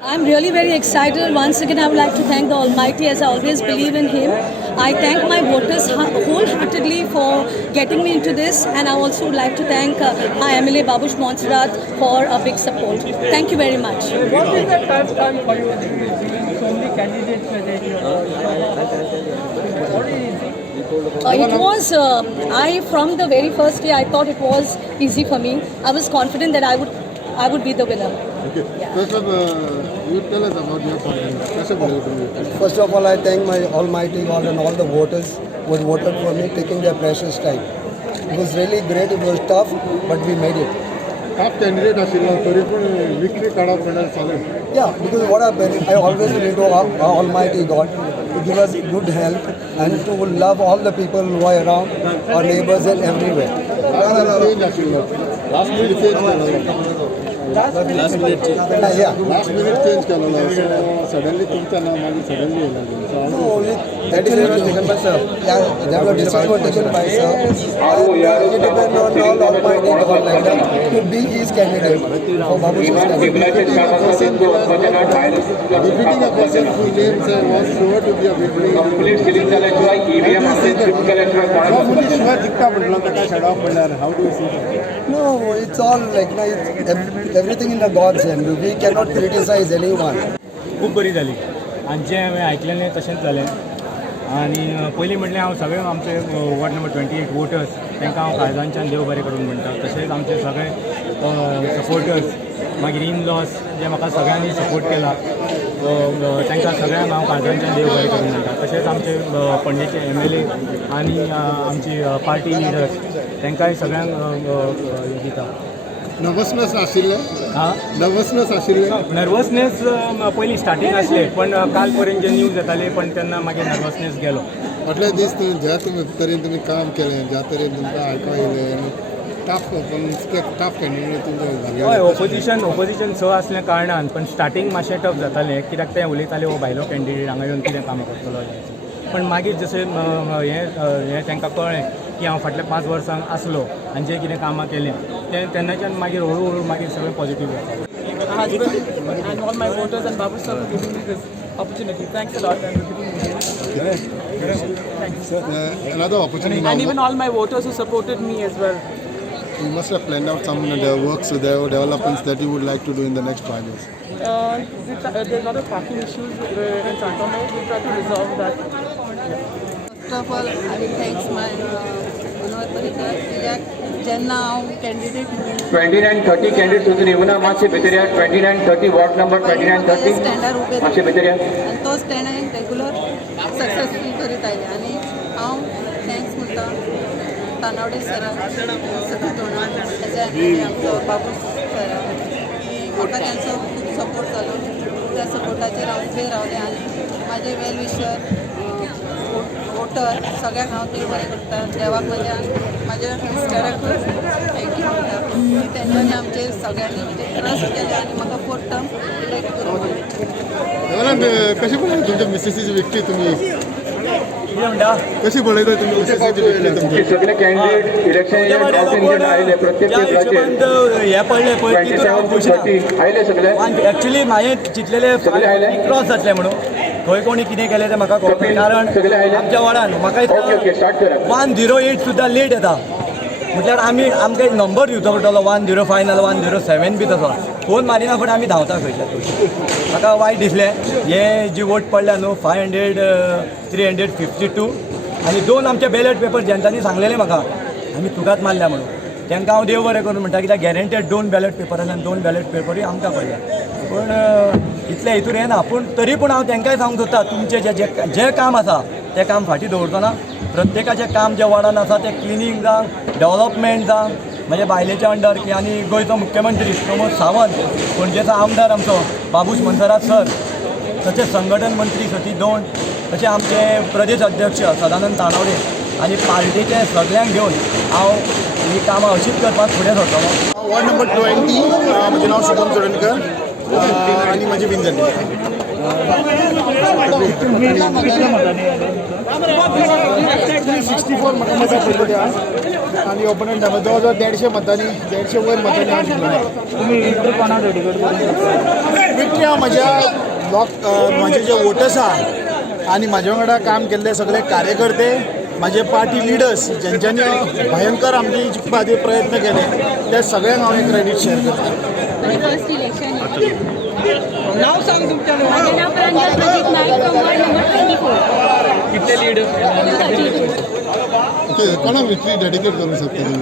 I'm really very excited. Once again, I would like to thank the Almighty as I always believe in Him. I thank my voters wholeheartedly for getting me into this, and I also would like to thank my MLA Babush Montserrat for a big support. Thank you very much. What is the tough time for you? So many candidates were there. What do you think? It was, from the very first day, I thought it was easy for me. I was confident that I would be the winner. Okay. First of you tell us about your confidence. First of all, I thank my Almighty God and all the voters who voted for me, taking their precious time. It was really great. It was tough, but we made it. Top candidate आशिल्लो तरी पूण victory काडप म्हणल्यार चालेल. Yeah, because what happened, I always pray to our Almighty God to give us good health and to love all the people who are around, our neighbors and everywhere. Change आशिल्लो. Last minute change केलो. Yeah. Last minute change केलो. So suddenly तुमचं नाव मागीर suddenly येयला. No, that decision was taken by sir. Yeah, that was decision was taken by sir. And it depends on all Almighty God like that to be his candidate for Babu's candidate. Defeating a person whose name was sure to be a victory. How do you see that? No, it's all like everything in the God's hand. We cannot criticize anyone. खूब बरी जाली आनी जें हांवें आयकलेलें तशेंच जालें आनी पयलीं म्हणलें हांव सगळे आमचे वॉर्ड नंबर 28 वोटर्स तांकां हांव काळजांच्यान देव बरें करून म्हणटा तशेंच आमचे सगळे सपोर्टर्स मागीर इन लॉस जे म्हाका सगळ्यांनी सपोर्ट केला तांकां सगळ्यांक हांव काळजांच्यान देव बरें करून म्हणटा तशेंच आमचे पणजेचे MLA आनी आमची पार्टी लिडर्स तांकांय सगळ्यांक दिता. नर्वसनेस आशिल्लो हां नर्वसनेस आशिल्ले नर्वसनेस पयलीं स्टार्टींग आसले पण काल पर्यंत जे न्यूज येताले पण तेन्ना मागीर नर्वसनेस गेलो. फाटल्या दीस ज्या तरेन तुमी काम केलें ज्या तरेन तुमकां आयको येयलें आनी टफ कॅन्डिडेट तुमचें हय ओपोजिशन स असल्या कारणान पण स्टार्टींग मातशें टफ जातालें कित्याक ते उलयताले हो भायलो कॅन्डिडेट हांगा येवन कितें कामां करतलो पण मागीर जशें हें तांकां कळ्ळें की हांव फाटल्या 5 वर्सां आसलो आनी जें कितें कामां केलें तेन्नाच्यान मागीर हळू मागीर सगळें पॉझिटिव्ह जाता. And all my voters and Babu sir for giving me this opportunity. Thanks a lot and another opportunity now. and even all my voters who supported me as well. You must have planned out some works or developments that you would like to do in the next 5 years. There's a lot of parking issues in Santomer. We'll try to resolve that. First of all, I will thanks my Manoj Parikar कित्याक जेन्ना हांव candidate 29-30 candidates वचून येवना मातशे भितर या 29-30 ward number 29-30 स्टँडार ube मातशे भितर या आनी तो स्टँड हांवें रेगुलर सक्सेसफूल करीत आयले आनी हांव थँक्स म्हणटा तानावडे सराक सगळे तोंडान आमचो बाबू सराक की म्हाका तांचो खूब सपोर्ट जालो त्या सपोर्टाचेर हांव उबें रावलें आनी म्हाजे वेल विशर वोटर सगळ्यांक हांव देव बरें करता देवाक म्हाज्या मिस्टराकूय थँक्यू म्हणटा की तेंच्यांनी आमचेर सगळ्यांनी ट्रस्ट केले आनी म्हाका 4th टर्म इलेक्ट करून कशी पळयता तुमच्या मिसेसीची विक्ट्री तुमी कितें म्हणटा कशी पळयता तुमी मिसेसीची विक्ट्री तुमची सगळे कॅन्डिडेट इलेक्शन आयले प्रत्येक क्षेत्राचेर हे पडले पळय तितून हांव खुश ना. 29-30 आयले सगळे एक्चुली हांवें चिंतलेले क्रॉस जातले म्हणून खंय कोणी कितें केलें तें म्हाका कळना कारण आमच्या वार्डान म्हाका ओके स्टार्ट करा 108 सुद्दां लेट येता म्हटल्यार आमकां एक नंबर दिवचो पडटलो 105 नाल्यार 107 बी तसो फोन मारिना फुडें आमी धांवता खंयच्या म्हाका वायट दिसलें हे जी वोट पडल्या न्हू 352 आनी 2 आमचे बॅलेट पेपर जेंच्यांनी सांगलेले म्हाका आमी तुकाच मारल्या म्हणून तांकां हांव देव बरें करून म्हणटा कित्याक गॅरंटेड 2 बॅलेट पेपरांतल्यान 2 बॅलेट पेपरूय आमकां पडल्या पूण इतलें हितूर येना पूण तरी पूण हांव तांकांय सांगूंक सोदता तुमचें जें काम आसा तें काम फाटीं दवरचो ना प्रत्येकाचें काम जें वार्डान आसा तें क्लिनींग जावं डेव्हलपमेंट जावं म्हणजे बायलेच्या अंडर की आनी गोंयचो मुख्यमंत्री प्रमोद सावंत पणजेचो आमदार आमचो बाबूश मोन्सेरात सर तशेंच संघटन मंत्री सतीश दवंड तशें आमचे प्रदेश अध्यक्ष सदानंद तानावडे आनी पार्टीचे सगळ्यांक घेवन हांव ही कामां अशीच करपाक फुडें सरतलो. वॉर्ड नंबर 20 म्हजें नांव शुभम चोडणकर आणि माझी विन झाली. 64 मतांचा पडलेले आणि ओपोनंट जवळजवळ 150 मतांनी 150 वयर मतांनी हांव जिंकलो. विक्ट्री हांव म्हाज्या म्हाजे जे वोटर्स आहा आनी म्हाजे वांगडा काम केल्ले सगळे कार्यकर्ते, माझे पार्टी लिडर्स ज्यांच्यानी भयंकर आमची जिखपाचे प्रयत्न केले त्या सगळ्यांक हांव एक क्रेडीट शेअर करता. फर्स्ट इलेक्शन नाव सांग तुमच्या माझे नाव Pranjal Pradeep Naik from ward number 24. कितले लीड कोणाक विक्ट्री डेडिकेट करूंक शकता तुम्ही?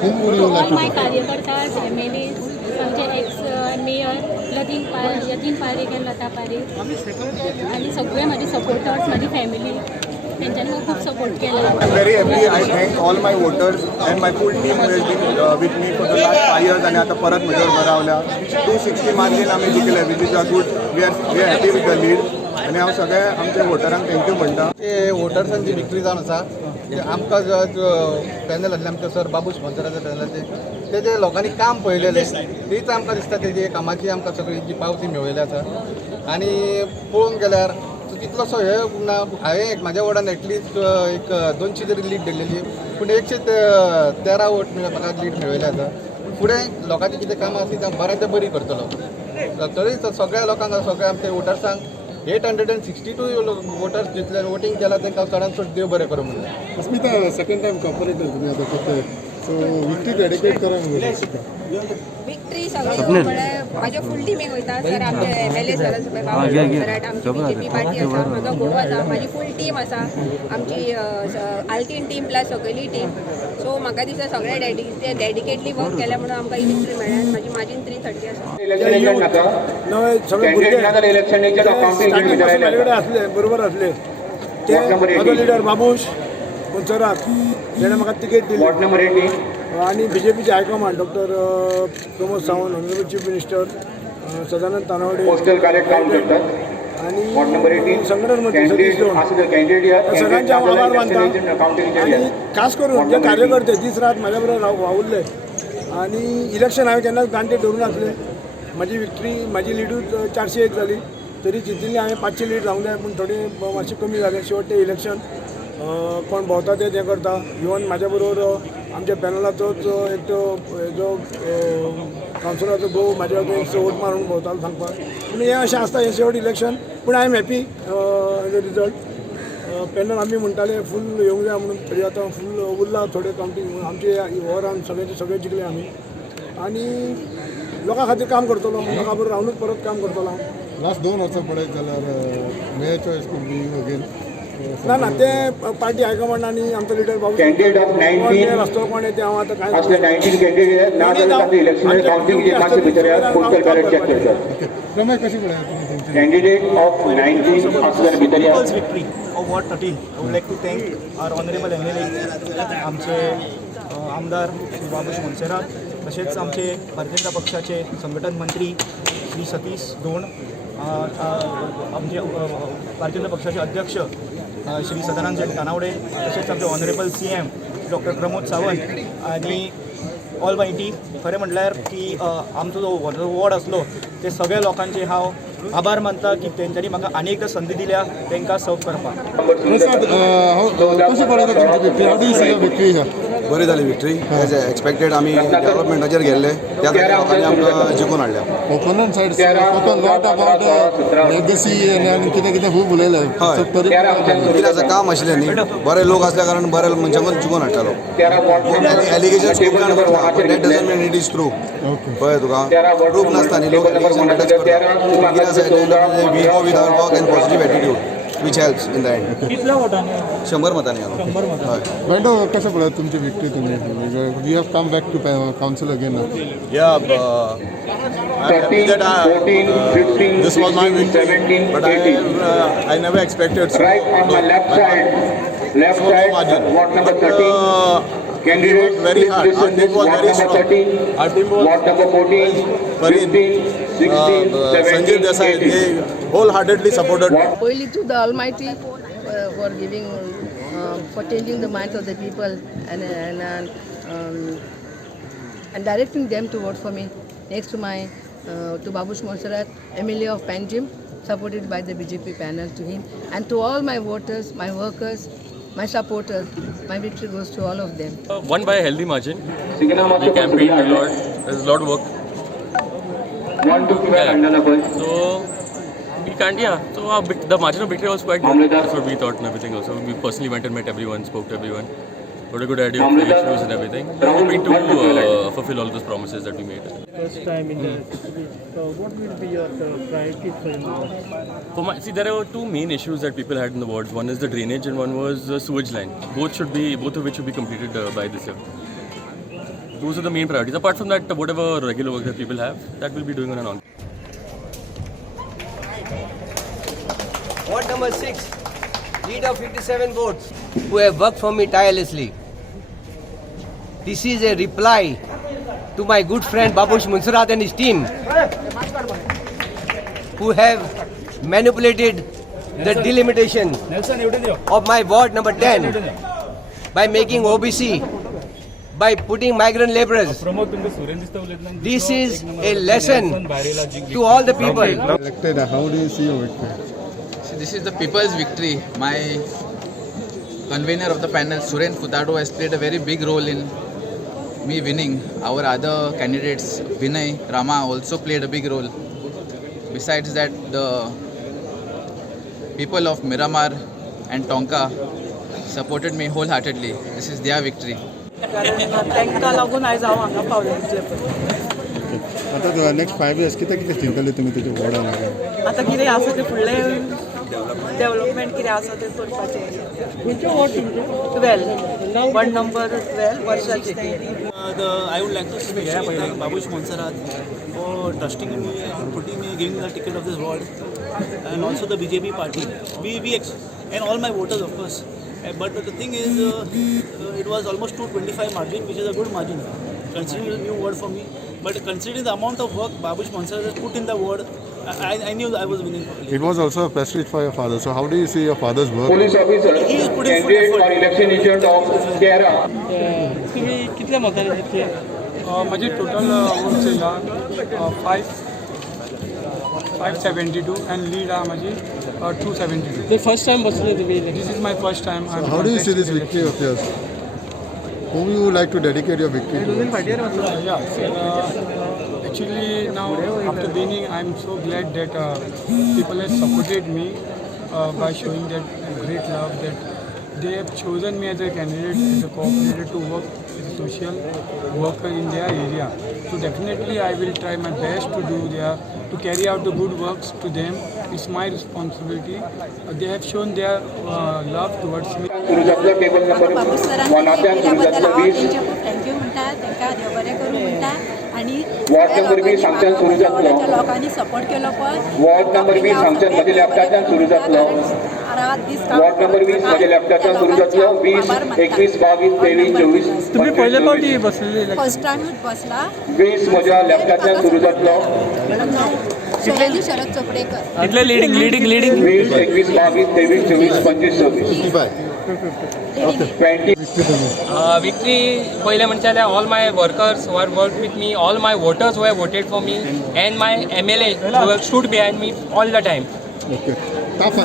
खूब ऑल माय कार्यकर्ताज MLAs आमचे एक्स मेयर यतीन पारेख आणि लता पारेख आणि सगळे माझे सपोर्टर्स माझी फॅमिली त्यांच्यानी मला खूप सपोर्ट केला. I'm very happy. I thank all my voters and my full team who has been with me for the last 5 years आणि आता परत म्हज्यावर बरावल्या. 260 मार्जीन आम्ही जिखले which is a good. We are happy with the lead आणि हांव सगळ्या आमच्या वोटरांक thank you म्हणटा. ते वोटर्सांची विक्ट्री जावन आसा ते आमकां जो पॅनल आसले आमचे सर बाबू स्पॉन्सराचे पॅनलाचे ते जे लोकांनी काम पळयलेलें तीच आमकां दिसता तेजी कामाची आमकां सगळी जी पावती मेळयली आसा. आनी पळोवंक गेल्यार तितलोसो हे ना हांवें म्हाज्या वॉर्डान एटलिस्ट एक 200 तरी लीड दिल्लेली पूण 113 वोट म्हाका लीड मेळयले आसा. फुडें लोकांची कितें कामां आसा ती बरें ते बरी करतलो. तरी सगळ्या लोकांक सगळ्या आमच्या वोटर्सांक 862 वोटर्स जितले वोटींग केला तांकां चडांत चड देव बरें करूं म्हणलें. अस्मिता सेकंड टाइम कॉर्पोरेटर तुम्ही आता फक्त सो विक्ट्री डेडिकेट करा म्हणजे विक्ट्री सगळे माझ्या फूल टिमीक वयता सर आमचे MLA सर आमची BJP पार्टी आसा म्हाका घोव आसा माझी फूल टीम आसा आमची आल्तीन टीम प्लस सगळी टीम. सो म्हाका दिसता सगळे डेडिकेटली वर्क केल्या म्हणून आमकां ही विक्ट्री मेळ्ळ्या. माझी मार्जीन 330 आसा. असले बरोबर असले ते माझो लिडर बाबूश पंचरात जेणे म्हाका तिकेट दिली आणि BJPचे high command doctor Pramod Sawant honourable chief minister Sadanand Tanavade आणि संघटन मंत्री सतीश जोन सगळ्यांचे हांव आभार मानता. आणि खास करून जे कार्यकर्ते दीस रात म्हाज्या बरोबर वावुरले आणि इलेक्शन हांवें केन्नाच गांठे धरून नासले. माझी विक्ट्री माझी लिडूच 401 जाली तरी जितली हांवें 500 लीड लावंक जाय पूण थोडी मातशी कमी जालें. शेवटे इलेक्शन कोण भोंवता ते करता. इवन म्हाज्या बरोबर आमच्या पॅनलाचोच एक जो कावन्सिलराचो घोव म्हाज्या वोट मारून भोंवतालो सांगपाक. पूण हें अशें आसता हें शेवट इलेक्शन. पूण I am happy result. Panel आमी म्हणटाले फूल येवंक जाय म्हणून तरी आतां फूल उरला थोडे कावंटींग आमचे ओवरऑल सगळे जिखले आमी आणि लोकां खातीर काम करतलो. लोकां बरोबर रावनूच परत काम करतलो हांव. लास्ट 2 वर्सां पळयत जाल्यार मे चॉयस कूड बी अगेन ना ते पार्टी हायकमांडांनी आमचो लिडर बाबू रस्तो कोण ते हांव आतां कांय प्रमेय कशी पळयता तुमी तेंची Candidate of 19 Aslan Bitaria. victory of Ward 13. I would like to thank our honorable MLA आमचे आमदार श्री बाबूश मोन्सेरात तसेच आमचे भारतीय जनता पक्षाचे संघटन मंत्री श्री सतीश दोन आमचे भारतीय जनता पक्षाचे अध्यक्ष श्री सदानंद तानावडे तसेच आमचे honourable CM doctor Pramod Sawant आणि ऑल मायटी. खरें म्हटल्यार की आमचो जो वॉर्ड आसलो ते सगळ्या लोकांचे हांव आभार मानता की तेंच्यांनी म्हाका आनी एकदा संदी दिल्या तांकां सर्व करपाक. कशी पळयता तुमची victory? How do you see the victory here? बरी जाली विक्ट्री एज एक्सपेक्टेड. आमी डेव्हलपमेंटाचेर गेल्ले त्या खातीर लोकांनी आमकां जिखून हाडल्या. Opponent side spoken lot about legacy आनी कितें कितें खूब उलयलें. कितें आसा काम आशिल्लें न्ही बरे लोक आसल्या कारण बरे मनशांकूच जिखून हाडटालो. Allegation that doesn't mean it is true. कळ्ळें तुका प्रूफ नासता न्ही लोक एलिगेशन अटॅच करता. कितें आसा we go with our work and positive attitude which helps in the end. कितल्या वोटांनी 100 मतांनी आलो. हय वेंडो कशें पळयता तुमची विक्ट्री तुमी? You have come back to council again. Yeah, I'm happy that this was my victory, but I never expected so. Right on my left side, Ward number 13. Candidate very hard. Our team was very strong. Our team was Ward number 14, 15, 16, 17, Sanjay Desai, 18. they wholeheartedly supported. Only to the Almighty for giving, for changing the minds of the people and directing them to vote for me. Next to my to Babush Monserrat, MLA of Panjim, supported by the BJP panel, to him, and to all my voters, my workers, my supporters. My victory goes to all of them. Won by a healthy margin. We campaigned a lot. There's a lot of work. So we can't, So the margin of victory was quite good. That's what we thought and everything also. We personally went and met everyone, spoke to everyone. Got a good idea of the issues and everything. We're hoping to fulfill all those promises that we made. First time in the so what will be your priorities for See, there are two main issues that people had in the wards. One is the drainage and one was the sewage line. Both of which should be completed by this year. Those are the main priorities. Apart from that, whatever regular work that people have, that we'll be doing on an ongoing. Ward number 6, leader of 57 votes, who have worked for me tirelessly. This is a reply to my good friend Babush Monserrat and his team, who have manipulated the delimitation of my ward number 10 by making OBC, by putting migrant laborers. This is a lesson to all the people. Elected, how do you see your victory? See, this is the people's victory. My convener of the panel, Suren Futado, has played a very big role in me winning. Our other candidates, Vinay, Rama, also played a big role. Besides that, the people of Miramar and Tonka supported me wholeheartedly. This is their victory. आता next 5 years कितें चिंतले तुमी तुजे वॉर्डान? आता कितें आसा तें फुडलें development कितें आसा तें करपाचें. 12 वॉर्ड नंबर 12 वर्षाचे. I would like to thank Babush Monserrat for trusting me and putting me, giving the ticket of this ward, and also the BJP party. And all my voters, of course. But the thing is, it was almost 225 margin, which is a good margin, considering it's a new word for me. But considering the amount of work Babush Monserrat has put in the ward, I knew that I was winning. It was also a prestige for your father. So how do you see your father's work? Police officer, candidate for election agent of Kerala. तुम्ही कितल्या मतांनी जितले? माझे total votes येयला 572 and lead आहे माझी 272. The first time बसले तुम्ही? This is my first time. So how do you see this victory of yours? Whom you would like to dedicate your victory to? Actually, now after winning, I'm so glad that people have supported me by showing that great love, that they have chosen me as a candidate, as a cooperator to work as a social worker in their area. So definitely I will try my best to carry out the good works to them. It's my responsibility. They have shown their love towards me. बाबूस सरांनी केल्याबद्दल हांव तेंचे खूब thank you म्हणटा. तांकां देव बरें करूं म्हणटा. आनी लोकांनी सपोर्ट केलो पळय. वॉर्ड नंबर 20 हांगच्यान म्हज्या लेफ्टाच्यान सुरू जातलो. वॉर्ड नंबर 20 म्हज्या लेफ्टाच्यान सुरू जातलो. 20, 21, 22, 23, 24. तुम्ही पहिले पावटी बसलेले? फर्स्ट टायमूच बसला. 20 म्हज्या लेफ्टाच्यान सुरू जातलो. सोनाली शरद चोपडेकर. कितले लीडिंग 20, 21, 22, 23, 24, 25, 26. 20. Victory, पहिले म्हणचे जाल्यार all my workers who have worked with me, all my voters who have voted for me, and my MLA who have stood behind me all the time. Okay. Tough.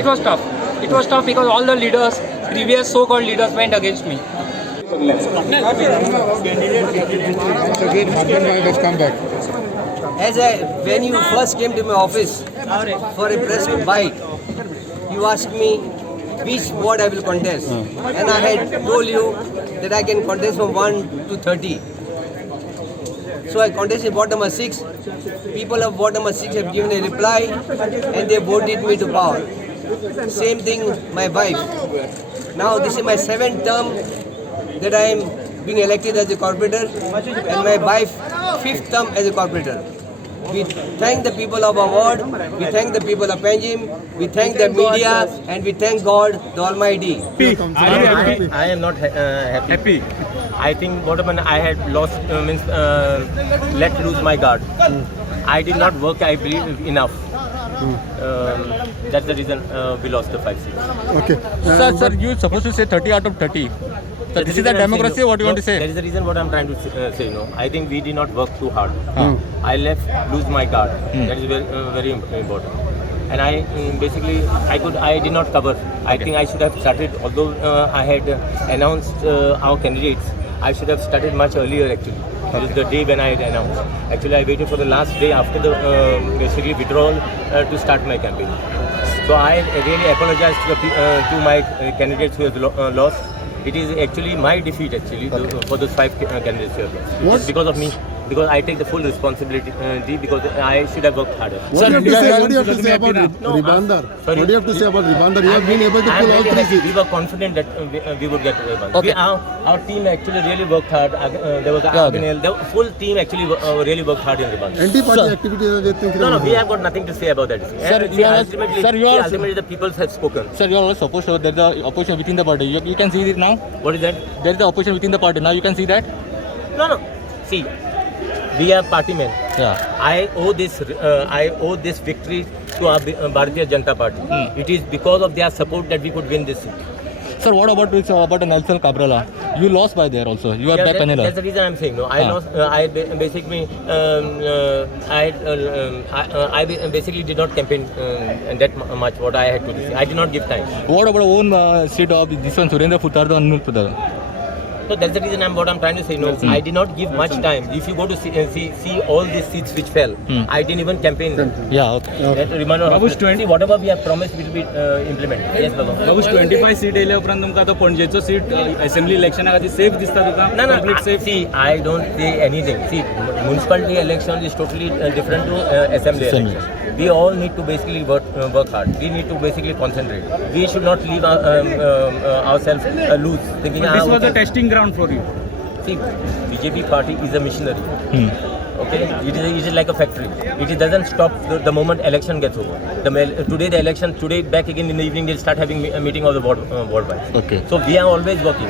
It was tough. It was tough because all the leaders, previous so-called leaders, went against me. Come back. When you first came to my office for a press bite, you asked me which ward I will contest, and I had told you that I can contest from 1 to 30. So I contested ward number 6. People of ward number 6 have given a reply, and they voted me to power. Same thing, my wife. Now this is my 7th term that I am being elected as a corporator, and my wife 5th term as a corporator. We thank the people of our ward, we thank the people of Panjim, we thank the media, and we thank God, the Almighty. I am not happy. I think whatever I had lost, let loose my guard. I did not work, I believe, enough. That's the reason we lost the 5 seats. Okay. Sir, you're supposed to say 30 out of 30. So this is a democracy. What you want to say? That is the reason what I'm trying to say. I think we did not work too hard. I lose my guard. That is very important. And I basically I did not cover. I think I should have started. Although I had announced our candidates, I should have started much earlier actually. It was the day when I had announced. Actually, I waited for the last day after the basically withdrawal to start my campaign. So I really apologize to my candidates who have lost. It is actually my defeat actually for those 5 candidates who have lost. It's because of me. Because I take the full responsibility because I should have worked harder. What do you have to say about Ribandar? What do you have to say about Ribandar? You have been able to pull all 3 seats. We were confident that we would get Ribandar. Okay. Our team actually really worked hard. There was the full team actually really worked hard in Ribandar. Anti-party activities. No, we have got nothing to say about that. Ultimately the people have spoken. Sir, you are also opposed. There is the opposition within the party. You can see it now. What is that? There is the opposition within the party. Now you can see that. No. See. We are party men. Yeah. I owe this victory to our Bharatiya Janata Party. It is because of their support that we could win this seat. Sir, what about Nelson Cabrera? You lost by there also. You are back panel. That's the reason I'm saying no. I lost. I basically basically did not campaign that much. What I had to do. I did not give time. What about own seat of this one, Surendra Futhardo and Anil Pradhan? So that's the reason I'm trying to say no. I did not give much time. If you go to see all these seats which fell, I didn't even campaign them. Yeah, okay. Babu's 20. Whatever we have promised will be implemented. Yes, Babu. Babu's 25 seat येयल्या उपरांत तुमकां आतां पणजेचो seat assembly इलेक्शना खातीर safe दिसता तुका? No. See, I don't say anything. See, municipality election is totally different to assembly election. We all need to basically work hard. We need to basically concentrate. We should not leave ourselves loose. Thinking, But this was a testing ground for you. See, BJP party is a missionary. Okay, it is like a factory. It doesn't stop the moment election gets over. Today back again in the evening they'll start having a meeting of the ward wise. Okay. So we are always working.